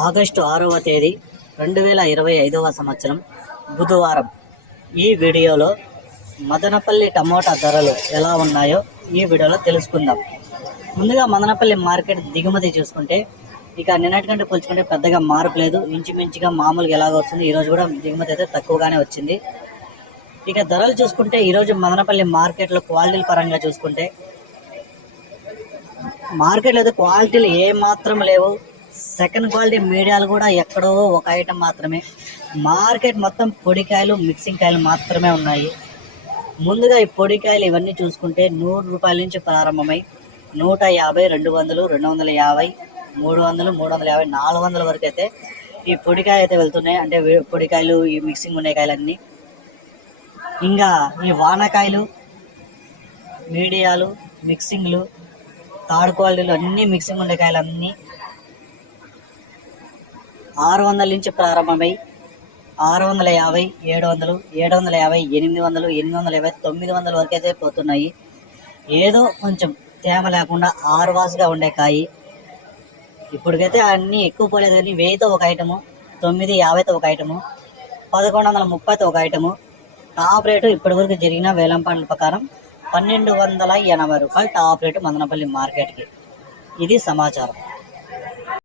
August ఆరవ తేదీ రెండు వేల ఇరవై ఐదవ సంవత్సరం బుధవారం. ఈ వీడియోలో మదనపల్లి టమోటా ధరలు ఎలా ఉన్నాయో ఈ వీడియోలో తెలుసుకుందాం. ముందుగా మదనపల్లి మార్కెట్ దిగుమతి చూసుకుంటే ఇక నిన్నటికంటే పోల్చుకుంటే పెద్దగా మార్పు లేదు. ఇంచుమించుగా మామూలుగా ఎలాగ వస్తుంది. ఈరోజు కూడా దిగుమతి అయితే తక్కువగానే వచ్చింది. ఇక ధరలు చూసుకుంటే ఈరోజు మదనపల్లి మార్కెట్లో క్వాలిటీల పరంగా చూసుకుంటే మార్కెట్లో అయితే క్వాలిటీలు ఏమాత్రం లేవు. సెకండ్ క్వాలిటీ మీడియాలు కూడా ఎక్కడో ఒక ఐటమ్ మాత్రమే. మార్కెట్ మొత్తం పొడికాయలు మిక్సింగ్ కాయలు మాత్రమే ఉన్నాయి. ముందుగా ఈ పొడికాయలు ఇవన్నీ చూసుకుంటే నూరు రూపాయల నుంచి ప్రారంభమై నూట యాభై రెండు వందలు రెండు వందల యాభై మూడు వందలు మూడు వందల యాభై నాలుగు వందల వరకు అయితే ఈ పొడికాయ అయితే వెళ్తున్నాయి. అంటే వే- పొడికాయలు ఈ మిక్సింగ్ ఉండే కాయలన్నీ. ఇంకా ఈ వానకాయలు మీడియాలు మిక్సింగ్లు థర్డ్ క్వాలిటీలు అన్నీ మిక్సింగ్ ఉండే కాయలు అన్నీ ఆరు వందల నుంచి ప్రారంభమై ఆరు వందల యాభై ఏడు వందలు ఏడు వందల యాభై ఎనిమిది వందలు ఎనిమిది వందల యాభై తొమ్మిది వందల వరకు అయితే పోతున్నాయి. ఏదో కొంచెం తేమ లేకుండా ఆరు వాసుగా ఉండే కాయి. ఇప్పటికైతే అన్నీ ఎక్కువ పోలేదు కానీ వెయ్యితో ఒక ఐటము తొమ్మిది యాభైతో ఒక ఐటము పదకొండు వందల ముప్పైతో ఒక ఐటము. టాప్ రేటు ఇప్పటివరకు జరిగిన వేలం పండ్ల ప్రకారం పన్నెండు వందల ఎనభై రూపాయలు టాప్ రేటు మదనపల్లి మార్కెట్కి. ఇది సమాచారం.